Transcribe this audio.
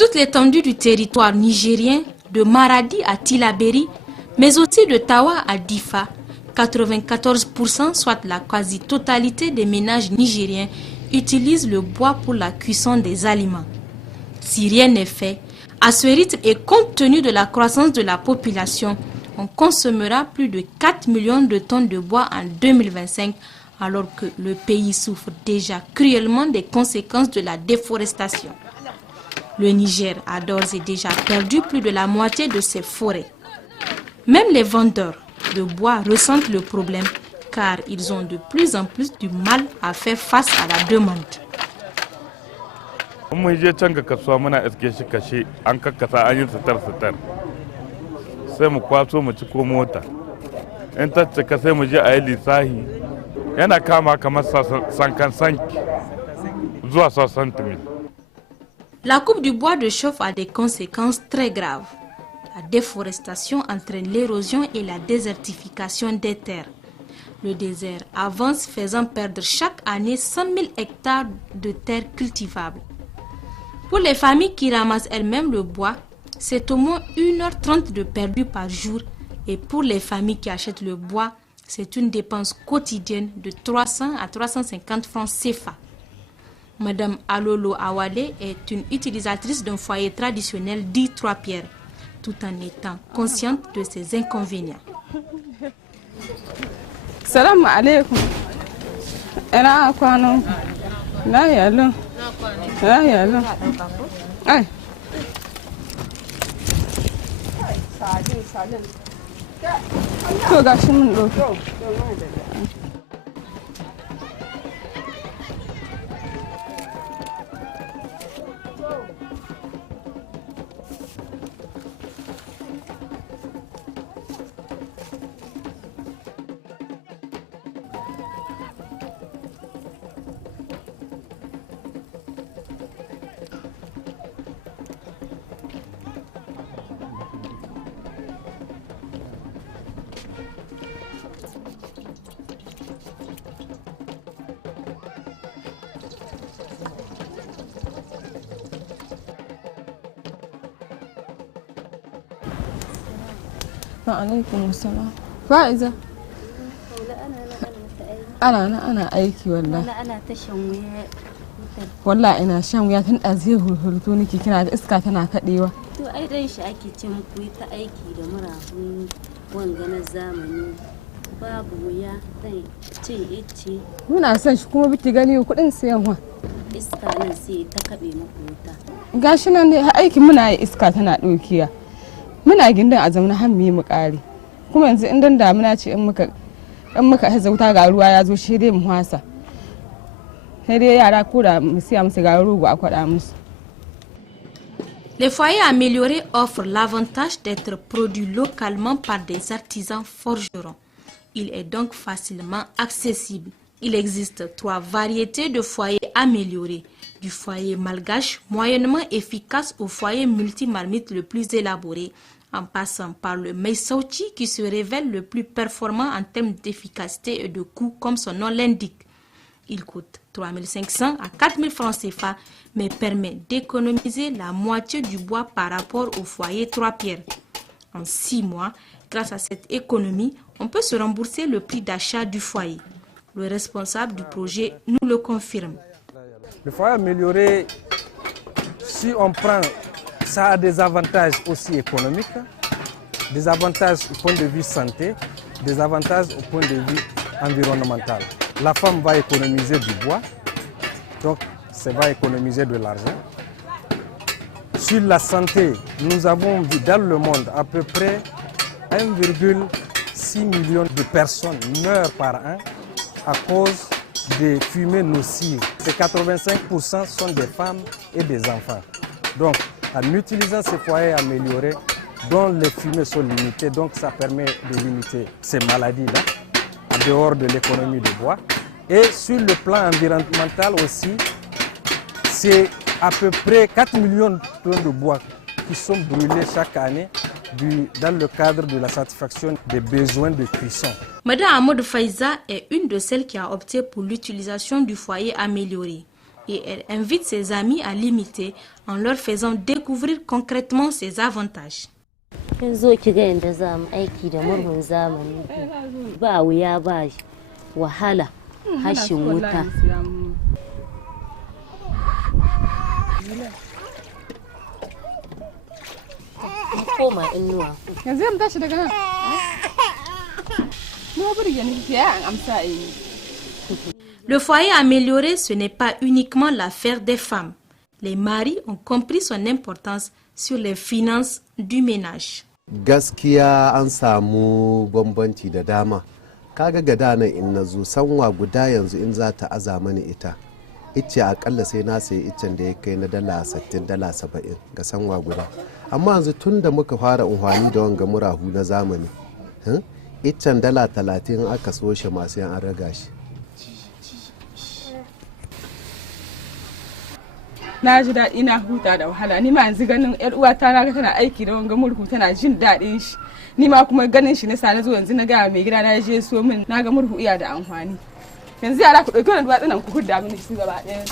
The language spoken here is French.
toute l'étendue du territoire nigérien, de Maradi à Tillabéri, mais aussi de Tawa à Difa, 94%, soit la quasi-totalité des ménages nigériens, utilisent le bois pour la cuisson des aliments. Si rien n'est fait, à ce rythme et compte tenu de la croissance de la population, on consommera plus de 4 millions de tonnes de bois en 2025, alors que le pays souffre déjà cruellement des conséquences de la déforestation. Le Niger a d'ores et déjà perdu plus de la moitié de ses forêts. Même les vendeurs de bois ressentent le problème, car ils ont de plus en plus du mal à faire face à la demande. La coupe du bois de chauffe a des conséquences très graves. La déforestation entraîne l'érosion et la désertification des terres. Le désert avance, faisant perdre chaque année 100 000 hectares de terres cultivables. Pour les familles qui ramassent elles-mêmes le bois, c'est au moins 1h30 de perdu par jour. Et pour les familles qui achètent le bois, c'est une dépense quotidienne de 300 à 350 francs CFA. Madame Alolo Awale est une utilisatrice d'un foyer traditionnel dit Trois Pierres, tout en étant consciente de ses inconvénients. Salam alaikum. Ina kwano. Na yalo. Na yalo. Ai. To gashi mun doki. عليكم السلام فائزة أنا أيكي والله أنا تشوي والله أنا شوي تنأزيه هلتوني كي كنا إسكاتنا كديوة تو أيضا شاكي تمكوي تأيكي دمرا وانغنا الزامن babu wuya zai ce ice muna son shi kuma biki gani kudin sayan wa iska nan sai ta kabe muku wuta gashi nan ne aikin muna yi iska tana dokiya muna gindan a zauna har mu kare kuma yanzu in dan damuna ce in muka hazauta ga ruwa ya zo shi dai mu hwasa sai dai yara ko da mu siya musu ga rogo a kwada musu. Les foyers améliorés offrent l'avantage d'être produits localement par des artisans forgerons. Il est donc facilement accessible. Il existe 3 variétés de foyers améliorés. Du foyer malgache, moyennement efficace, au foyer multimarmite le plus élaboré, en passant par le Meissauchi qui se révèle le plus performant en termes d'efficacité et de coût comme son nom l'indique. Il coûte 3 500 à 4 000 francs CFA, mais permet d'économiser la moitié du bois par rapport au foyer Trois Pierres. En 6 mois, grâce à cette économie, on peut se rembourser le prix d'achat du foyer. Le responsable du projet nous le confirme. Le foyer amélioré, si on prend, ça a des avantages aussi économiques, des avantages au point de vue santé, des avantages au point de vue environnemental. La femme va économiser du bois, donc ça va économiser de l'argent. Sur la santé, nous avons vu dans le monde à peu près 1,6 million de personnes meurent par an à cause des fumées nocives. Ces 85% sont des femmes et des enfants. Donc, en utilisant ces foyers améliorés, dont les fumées sont limitées, donc ça permet de limiter ces maladies-là, en dehors de l'économie du bois. Et sur le plan environnemental aussi, c'est à peu près 4 millions de tonnes de bois qui sont brûlés chaque année dans le cadre de la satisfaction des besoins de cuisson. Madame Amadou Faiza est une de celles qui a opté pour l'utilisation du foyer amélioré. et elle invite ses amis à l'imiter en leur faisant découvrir concrètement ses avantages. Yanzu ki ga yanda za mu aiki da murhun zamani ba wuya ba wahala hashin wuta. Koma inuwa. Yanzu mu tashi daga nan. Mu burge ni ki an amsa yi. Le foyer amélioré, ce n'est pas uniquement l'affaire des femmes. Les maris ont compris son importance sur les finances du ménage. Gaskiya an samu bambanci da dama. Kaga gada nan in nazo sanwa guda yanzu in za ta aza mani ita. Icce akalla sai na sayi iccen da ya kai na dala 60 dala 70 ga sanwa guda. Amma yanzu tun da muka fara unhwani da wanga murahu na zamani, iccen dala 30 aka so shi masu yan an raga shi. Na ji daɗi na huta da wahala, ni ma yanzu ganin yar uwata na ga tana aiki da wanga murhu tana jin daɗin shi, ni ma kuma ganin shi nasa na zo yanzu na ga mai gida na je so min na ga murhu iya da amfani. Yanzu yara ku ɗauki wannan duwatsunan ku hudda mini su gaba ɗaya.